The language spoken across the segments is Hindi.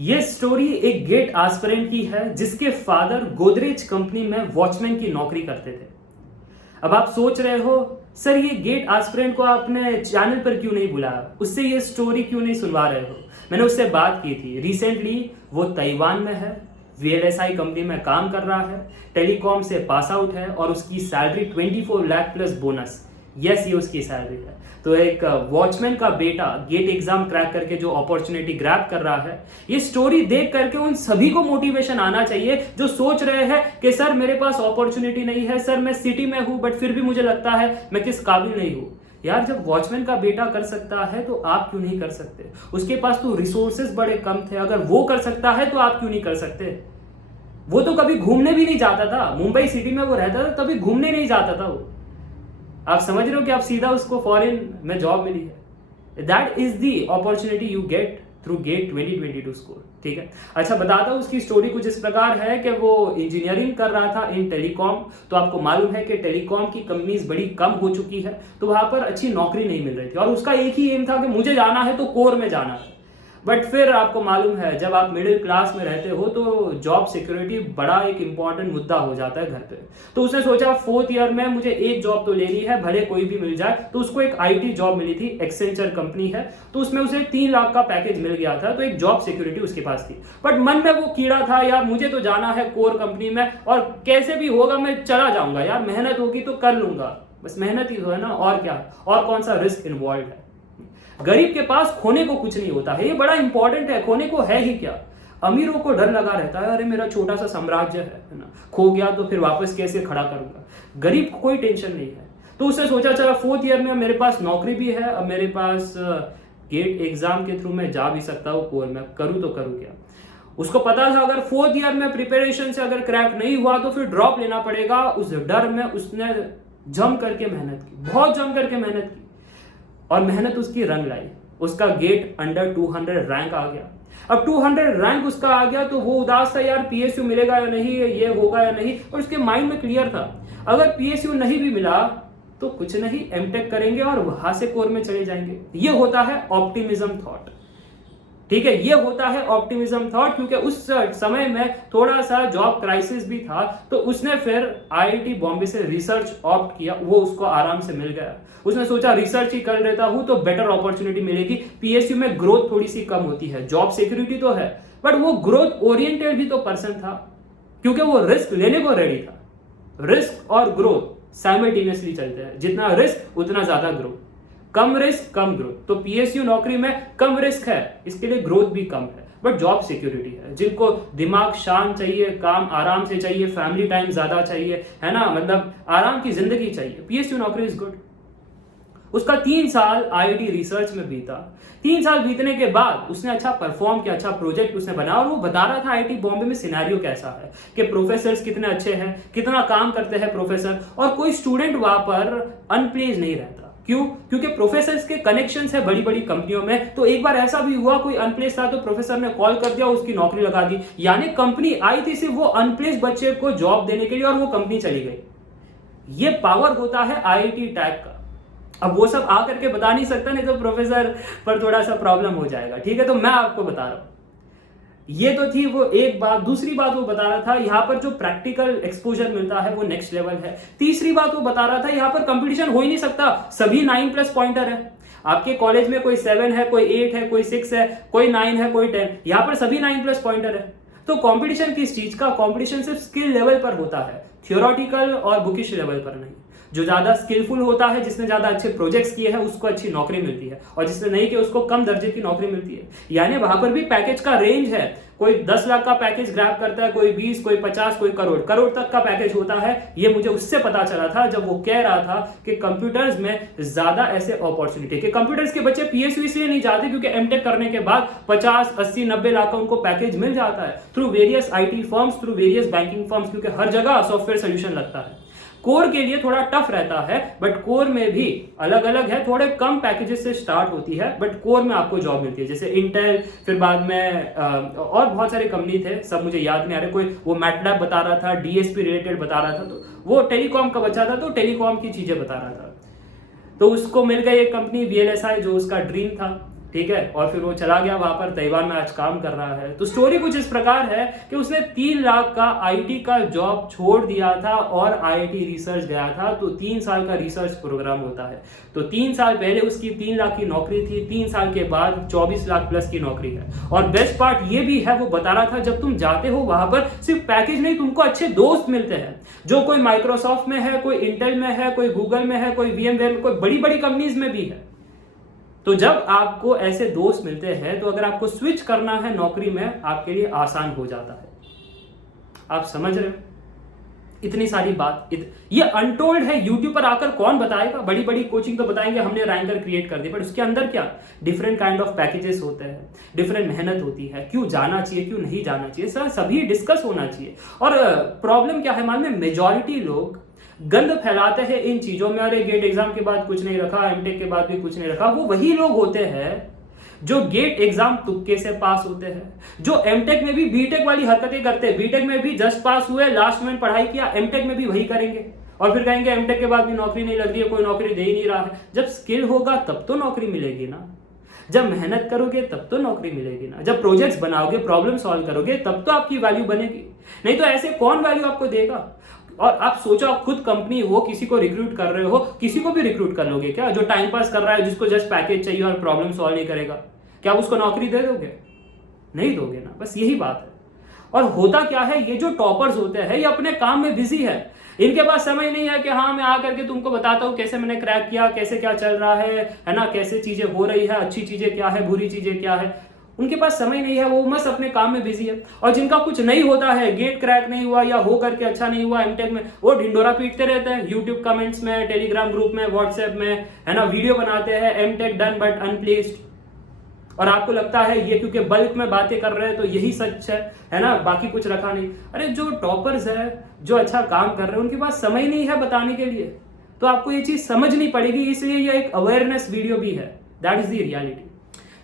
ये स्टोरी एक गेट एस्पिरेंट की है जिसके फादर गोदरेज कंपनी में वॉचमैन की नौकरी करते थे। अब आप सोच रहे हो सर ये गेट एस्पिरेंट को आपने चैनल पर क्यों नहीं बुलाया, उससे ये स्टोरी क्यों नहीं सुनवा रहे हो। मैंने उससे बात की थी, रिसेंटली वो ताइवान में है, वीएलएसआई कंपनी में काम कर रहा है, टेलीकॉम से पास आउट है और उसकी salary 24 lakh plus bonus. Yes, ये उसकी सैलरी है। तो एक वॉचमैन का बेटा गेट एग्जाम क्रैक करके जो अपॉर्चुनिटी ग्रैब कर रहा है, ये स्टोरी देख करके उन सभी को मोटिवेशन आना चाहिए जो सोच रहे हैं कि सर मेरे पास अपॉर्चुनिटी नहीं है, सर मैं सिटी में हूं बट फिर भी मुझे लगता है मैं किस काबिल नहीं हूं। यार जब वॉचमैन का बेटा कर सकता है तो आप क्यों नहीं कर सकते। उसके पास तो रिसोर्सेज बड़े कम थे, अगर वो कर सकता है तो आप क्यों नहीं कर सकते। वो तो कभी घूमने भी नहीं जाता था, मुंबई सिटी में वो रहता था, कभी घूमने नहीं जाता था वो। आप समझ रहे हो कि आप सीधा उसको फॉरेन में जॉब मिली है। That is the opportunity you get through GATE 2022 score. ठीक है, अच्छा बताता हूं उसकी स्टोरी कुछ इस प्रकार है कि वो इंजीनियरिंग कर रहा था इन टेलीकॉम। तो आपको मालूम है कि टेलीकॉम की कंपनीज बड़ी कम हो चुकी है, तो वहां पर अच्छी नौकरी नहीं मिल रही थी और उसका एक ही एम था कि मुझे जाना है तो कोर में जाना है। बट फिर आपको मालूम है जब आप मिडिल क्लास में रहते हो तो जॉब सिक्योरिटी बड़ा एक इंपॉर्टेंट मुद्दा हो जाता है घर पे। तो उसने सोचा 4th ईयर में मुझे एक जॉब तो लेनी है, भले कोई भी मिल जाए। तो उसको एक आईटी जॉब मिली थी, एक्सेंचर कंपनी है, तो उसमें उसे 3 लाख का पैकेज मिल गया था, तो एक जॉब सिक्योरिटी उसके पास थी। बट मन में वो कीड़ा था, यार मुझे तो जाना है कोर कंपनी में और कैसे भी होगा मैं चला जाऊंगा, यार मेहनत होगी तो कर लूंगा, बस मेहनत ही तो है ना, और क्या, और कौन सा रिस्क इन्वॉल्व है। गरीब के पास खोने को कुछ नहीं होता है, ये बड़ा इंपॉर्टेंट है। खोने को है ही क्या। अमीरों को डर लगा रहता है, अरे मेरा छोटा सा साम्राज्य है ना, खो गया तो फिर वापस कैसे खड़ा करूंगा। गरीब को कोई टेंशन नहीं है। तो उसने सोचा चला 4th ईयर में मेरे पास नौकरी भी है, अब मेरे पास गेट एग्जाम के थ्रू मैं जा भी सकता हूँ कोर में, करूँ तो करूँ क्या। उसको पता था अगर 4th ईयर में प्रिपरेशन से अगर क्रैक नहीं हुआ तो फिर ड्रॉप लेना पड़ेगा। उस डर में उसने जम करके मेहनत की, बहुत जम करके मेहनत की और मेहनत उसकी रंग लाई। उसका गेट अंडर 200 रैंक आ गया। अब 200 रैंक उसका आ गया तो वो उदास था, यार पीएसयू मिलेगा या नहीं, ये होगा या नहीं। और उसके माइंड में क्लियर था अगर पीएसयू नहीं भी मिला तो कुछ नहीं, एमटेक करेंगे और वहां से कोर में चले जाएंगे। ये होता है ऑप्टिमिज्म थॉट। ठीक है, ये होता है ऑप्टिमिज्म थॉट, क्योंकि उस समय में थोड़ा सा जॉब क्राइसिस भी था। तो उसने फिर आईआईटी बॉम्बे से रिसर्च ऑप्ट किया, वो उसको आराम से मिल गया। उसने सोचा रिसर्च ही कर लेता हूं तो बेटर अपॉर्चुनिटी मिलेगी। पीएसयू में ग्रोथ थोड़ी सी कम होती है, जॉब सिक्योरिटी तो है बट वो ग्रोथ ओरिएंटेड भी तो पर्सन था, क्योंकि वो रिस्क लेने को रेडी था। रिस्क और ग्रोथ साइमल्टेनियसली चलते हैं, जितना रिस्क उतना ज्यादा ग्रोथ, कम रिस्क कम ग्रोथ। तो पीएसयू नौकरी में कम रिस्क है, इसके लिए ग्रोथ भी कम है, बट जॉब सिक्योरिटी है। जिनको दिमाग शांत चाहिए, काम आराम से चाहिए, फैमिली टाइम ज्यादा चाहिए, है ना, मतलब आराम की जिंदगी चाहिए, पीएसयू नौकरी इज गुड। उसका 3 साल आईआईटी रिसर्च में बीता। 3 साल बीतने के बाद उसने अच्छा परफॉर्म किया, अच्छा प्रोजेक्ट उसने बनाया और वो बता रहा था आईआईटी बॉम्बे में सिनेरियो कैसा है, कि प्रोफेसर्स कितने अच्छे हैं, कितना काम करते हैं प्रोफेसर, और कोई स्टूडेंट वहां पर अनप्लेज नहीं रहता। क्यों? क्योंकि प्रोफेसर्स के कनेक्शंस है बड़ी बड़ी कंपनियों में। तो एक बार ऐसा भी हुआ, कोई अनप्लेस था तो प्रोफेसर ने कॉल कर दिया, उसकी नौकरी लगा दी। यानी कंपनी आई थी सिर्फ वो अनप्लेस बच्चे को जॉब देने के लिए और वो कंपनी चली गई। ये पावर होता है आईआईटी टैग का। अब वो सब आकर के बता नहीं सकता, नहीं तो प्रोफेसर पर थोड़ा सा प्रॉब्लम हो जाएगा। ठीक है, तो मैं आपको बता रहा हूं। ये तो थी वो एक बात। दूसरी बात वो बता रहा था यहाँ पर जो प्रैक्टिकल एक्सपोजर मिलता है वो नेक्स्ट लेवल है। तीसरी बात वो बता रहा था यहाँ पर कंपटीशन हो ही नहीं सकता, सभी 9+ पॉइंटर है। आपके कॉलेज में कोई 7 है, कोई 8 है, कोई 6 है, कोई 9 है, कोई 10, यहाँ पर सभी 9+ पॉइंटर है। तो कंपटीशन किस चीज का? कंपटीशन सिर्फ स्किल लेवल पर होता है, थियोरेटिकल और बुकिश लेवल पर नहीं। जो ज्यादा स्किलफुल होता है, जिसने ज्यादा अच्छे प्रोजेक्ट्स किए हैं, उसको अच्छी नौकरी मिलती है, और जिसने नहीं किया उसको कम दर्जे की नौकरी मिलती है। यानी वहां पर भी पैकेज का रेंज है, कोई 10 लाख का पैकेज ग्रैब करता है, कोई 20, कोई 50, कोई करोड़ तक का पैकेज होता है। ये मुझे उससे पता चला था जब वो कह रहा था कि कंप्यूटर्स में ज्यादा ऐसे अपॉर्चुनिटी, कि कंप्यूटर्स के बच्चे पीएसयू इसलिए नहीं जाते क्योंकि एमटेक करने के बाद 50, 80, 90 लाख का उनको पैकेज मिल जाता है through various IT firms, through various banking firms, क्योंकि हर जगह सॉफ्टवेयर सोल्यूशन लगता है। कोर के लिए थोड़ा टफ रहता है, बट कोर में भी अलग अलग है, थोड़े कम पैकेजेस से स्टार्ट होती है, बट कोर में आपको जॉब मिलती है। जैसे इंटेल, फिर बाद में और बहुत सारे कंपनी थे, सब मुझे याद नहीं आ रहे। कोई वो मैटलैब बता रहा था, डीएसपी रिलेटेड बता रहा था, तो वो टेलीकॉम का बच्चा था तो टेलीकॉम की चीजें बता रहा था। तो उसको मिल गई एक कंपनी वीएलएसआई, जो उसका ड्रीम था। ठीक है, और फिर वो चला गया वहां पर, ताइवान में आज काम कर रहा है। तो स्टोरी कुछ इस प्रकार है कि उसने 3 लाख का आईटी का जॉब छोड़ दिया था और आईआईटी रिसर्च गया था। तो 3 साल का रिसर्च प्रोग्राम होता है, तो 3 साल पहले उसकी 3 लाख की नौकरी थी, 3 साल के बाद 24 लाख प्लस की नौकरी है। और बेस्ट पार्ट ये भी है, वो बता रहा था जब तुम जाते हो वहां पर सिर्फ पैकेज नहीं, तुमको अच्छे दोस्त मिलते हैं, जो कोई माइक्रोसॉफ्ट में है, कोई इंटेल में है, कोई गूगल में है, कोई वीएमवेयर में, कोई बड़ी बड़ी कंपनीज में भी है। तो जब आपको ऐसे दोस्त मिलते हैं, तो अगर आपको स्विच करना है नौकरी में, आपके लिए आसान हो जाता है। आप समझ रहे हो इतनी सारी बात, ये अनटोल्ड है। यूट्यूब पर आकर कौन बताएगा? बड़ी बड़ी कोचिंग तो बताएंगे हमने रैंकर क्रिएट कर दी, बट उसके अंदर क्या डिफरेंट काइंड ऑफ पैकेजेस होते हैं, डिफरेंट मेहनत होती है, क्यों जाना चाहिए, क्यों नहीं जाना चाहिए, सर सभी डिस्कस होना चाहिए। और प्रॉब्लम क्या है, मान लो मेजॉरिटी लोग गंद फैलाते हैं इन चीजों में, अरे गेट एग्जाम के बाद कुछ नहीं रखा, एमटेक के बाद भी कुछ नहीं रखा। वो वही लोग होते हैं जो गेट एग्जाम तुक्के से पास होते हैं, जो एमटेक में भी बीटेक वाली हरकतें करते हैं। बीटेक में भी जस्ट पास हुए, लास्ट में पढ़ाई किया, एमटेक में भी वही करेंगे, और फिर कहेंगे एमटेक के बाद भी नौकरी नहीं लग रही है, कोई नौकरी दे ही नहीं रहा है। जब स्किल होगा तब तो नौकरी मिलेगी ना, जब मेहनत करोगे तब तो नौकरी मिलेगी ना, जब प्रोजेक्ट्स बनाओगे, प्रॉब्लम सॉल्व करोगे, तब तो आपकी वैल्यू बनेगी। नहीं तो ऐसे कौन वैल्यू आपको देगा? और आप सोचो, आप खुद कंपनी हो, किसी को रिक्रूट कर रहे हो, किसी को भी रिक्रूट कर लोगे क्या? जो टाइम पास कर रहा है, जिसको जस्ट पैकेज चाहिए और प्रॉब्लम सॉल्व नहीं करेगा, क्या उसको नौकरी दे दोगे? नहीं दोगे ना, बस यही बात है। और होता क्या है, ये जो टॉपर्स होते हैं, ये अपने काम में बिजी है, इनके पास समय नहीं है कि हाँ मैं आकर के तुमको बताता हूँ कैसे मैंने क्रैक किया, कैसे क्या चल रहा है ना, कैसे चीजें हो रही है, अच्छी चीजें क्या है, बुरी चीजें क्या है। उनके पास समय नहीं है, वो बस अपने काम में बिजी है। और जिनका कुछ नहीं होता है, गेट क्रैक नहीं हुआ या हो करके अच्छा नहीं हुआ एमटेक में, वो ढिंडोरा पीटते रहते हैं यूट्यूब कमेंट्स में, टेलीग्राम ग्रुप में, व्हाट्सएप में, है ना, वीडियो बनाते हैं, एमटेक डन बट अनप्लेस्ड। और आपको लगता है ये क्योंकि बल्क में बातें कर रहे हैं तो यही सच है ना, बाकी कुछ रखा नहीं। अरे जो टॉपर्स है, जो अच्छा काम कर रहे हैं, उनके पास समय नहीं है बताने के लिए। तो आपको ये चीज समझनी पड़ेगी, इसलिए ये एक अवेयरनेस वीडियो भी है। That is the reality.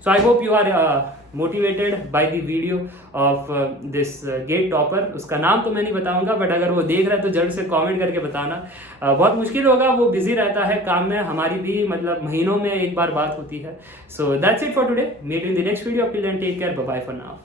So I hope you are motivated by the video of this GATE topper. उसका नाम तो मैं नहीं बताऊंगा, बट अगर वो देख रहा है तो जल्द से कमेंट करके बताना। बहुत मुश्किल होगा, वो बिजी रहता है काम में, हमारी भी मतलब महीनों में एक बार बात होती है। So that's it for today, meet in the next video, till then take care, bye bye for now.